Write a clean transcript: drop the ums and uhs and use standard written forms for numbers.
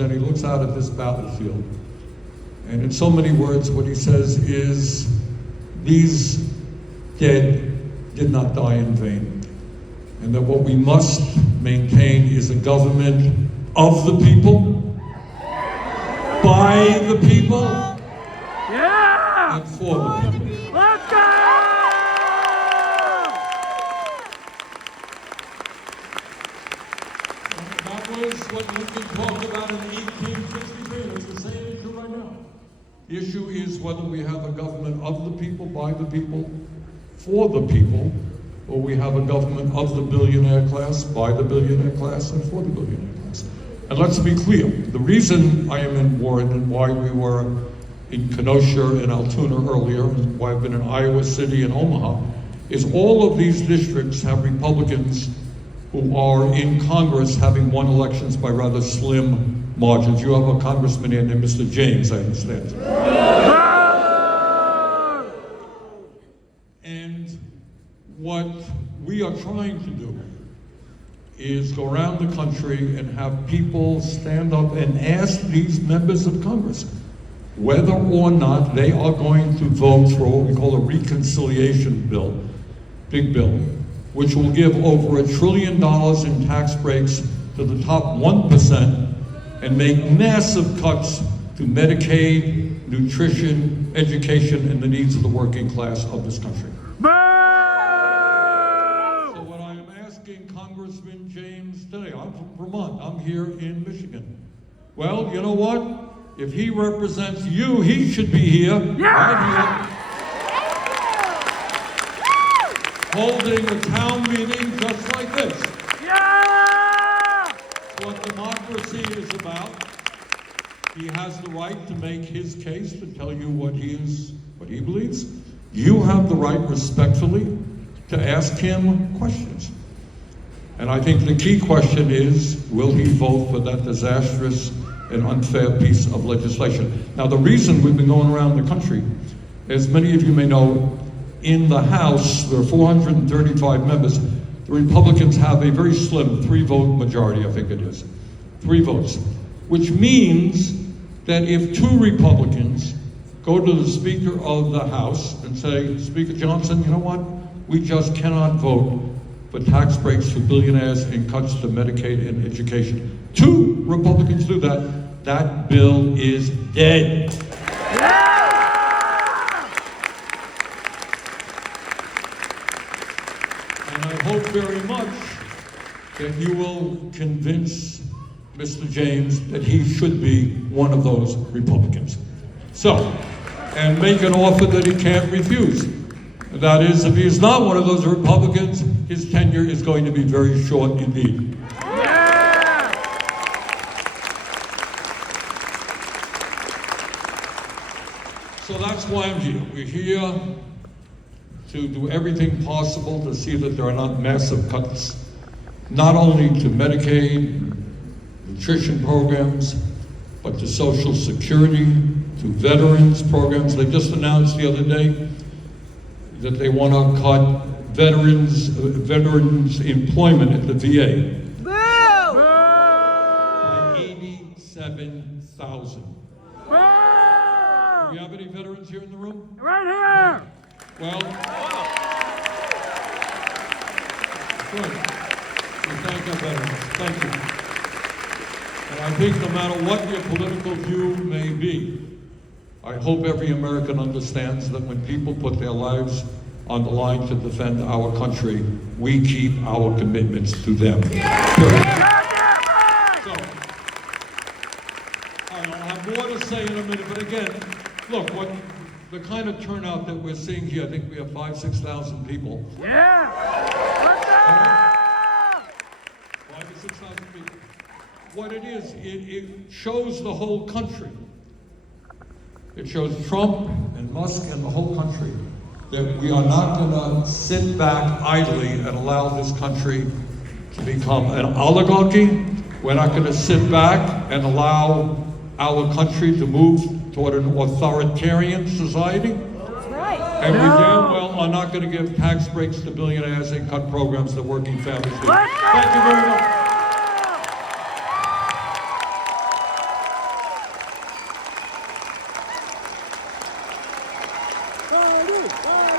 president, he looks out at this battlefield. And in so many words, what he says is, these dead did not die in vain. And that what we must maintain is a government of the people, by the people, and for the people. Let's go! That was what Lincoln talked about in 1863. It's the same issue right now. The issue is whether we have a government of the people, by the people, for the people, or we have a government of the billionaire class, by the billionaire class, and for the billionaire class. And let's be clear, the reason I am in Warren and why we were in Kenosha and Altoona earlier, and why I've been in Iowa City and Omaha, is all of these districts have Republicans who are in Congress having won elections by rather slim margins. You have a congressman here named Mr. James, I understand. And what we are trying to do is go around the country and have people stand up and ask these members of Congress whether or not they are going to vote for what we call a reconciliation bill, big bill, which will give over $1 trillion in tax breaks to the top 1% and make massive cuts to Medicaid, nutrition, education, and the needs of the working class of this country. So what I am asking Congressman James today, I'm from Vermont, I'm here in Michigan. Well, you know what? If he represents you, he should be here, right here, holding a town meeting just like this. What democracy is about. He has the right to make his case, to tell you what he believes. You have the right, respectfully, to ask him questions. And I think the key question is, will he vote for that disastrous and unfair piece of legislation? Now, the reason we've been going around the country, as many of you may know, in the House, there are 435 members. The Republicans have a very slim 3-vote majority, I think it is. 3 votes. Which means that if 2 Republicans go to the Speaker of the House and say, Speaker Johnson, you know what? We just cannot vote for tax breaks for billionaires and cuts to Medicaid and education. 2 Republicans do that, that bill is dead. And I hope very much that you will convince Mr. James that he should be one of those Republicans. So, and make an offer that he can't refuse. That is, if he is not one of those Republicans, his tenure is going to be very short indeed. So that's why I'm here. We're here to do everything possible to see that there are not massive cuts, not only to Medicaid, nutrition programs, but to Social Security, to veterans programs. They just announced the other day that they want to cut veterans employment at the VA by 87,000. Do we have any veterans here in the room? Right here! Well, good. We thank our veterans. Thank you. And I think no matter what your political view may be, I hope every American understands that when people put their lives on the line to defend our country, we keep our commitments to them. So, I'll have more to say in a minute, but again, look, what the kind of turnout that we're seeing here, I think we have 5,000 to 6,000 people. 5,000 to 6,000 people. What it is, it shows the whole country. It shows Trump and Musk and the whole country that we are not going to sit back idly and allow this country to become an oligarchy. We're not going to sit back and allow our country to move toward an authoritarian society. That's right. And we damn well are not going to give tax breaks to billionaires and cut programs that working families need. Thank you very much. Party! Party!